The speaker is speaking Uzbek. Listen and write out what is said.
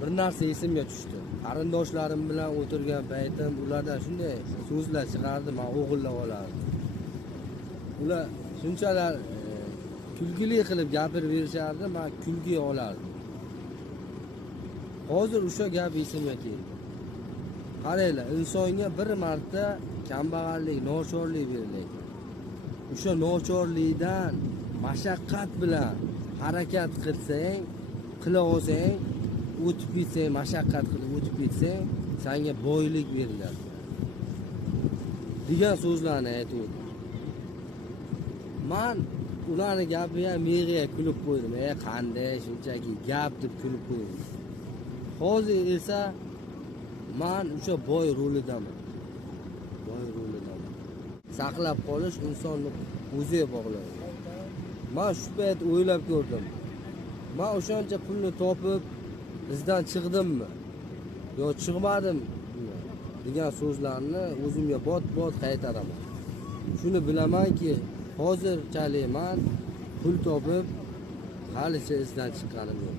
bir narsa esimga tushdi. Qarindoshlarim bilan o'tirgan paytim ulardan shunday so'zlar chiqardi, men o'g'illab olardim. Ular shunchalar kulgili qilib gapirib berishardi, men kulgiga olardim. Hozir o'sha gap esimga keldi. Qaranglar, insonga bir marta kambag'allik, nochorlik beriladi. O'sha nochorlikdan mashaqqat bilan harakat qilsang, qila olsang, o'tib ketsang, mashaqqat qilib o'tib ketsang, senga boylik beriladi degan so'zlarni aytdi. Men ularning gapiga miyig'iga kulib qo'ydim. Qanday shunchaki gap deb kulib qo'ydim. Hozir esa men o'sha boy rolidaman. Saqlab qolish insonni o'ziga bog'liq. Men shu payt o'ylab ko'rdim. Men o'shancha pulni topib bizdan chiqdimmi yo chiqmadim degan so'zlarni o'zimga bot-bot qaytaraman. Shuni bilamanki, hozirchalik men pul topib halicha izdan chiqqanim yo'q.